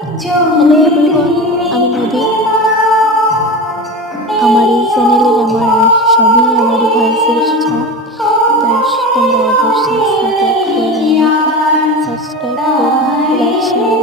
Hello everyone, আমি নদী। আমার এই চ্যানেলের সবই আমারই ভয়েসের সং। তো তোমরা অবশ্যই সাপোর্ট করবে, আমাকে সাবস্ক্রাইব করো, লাইক শেয়ার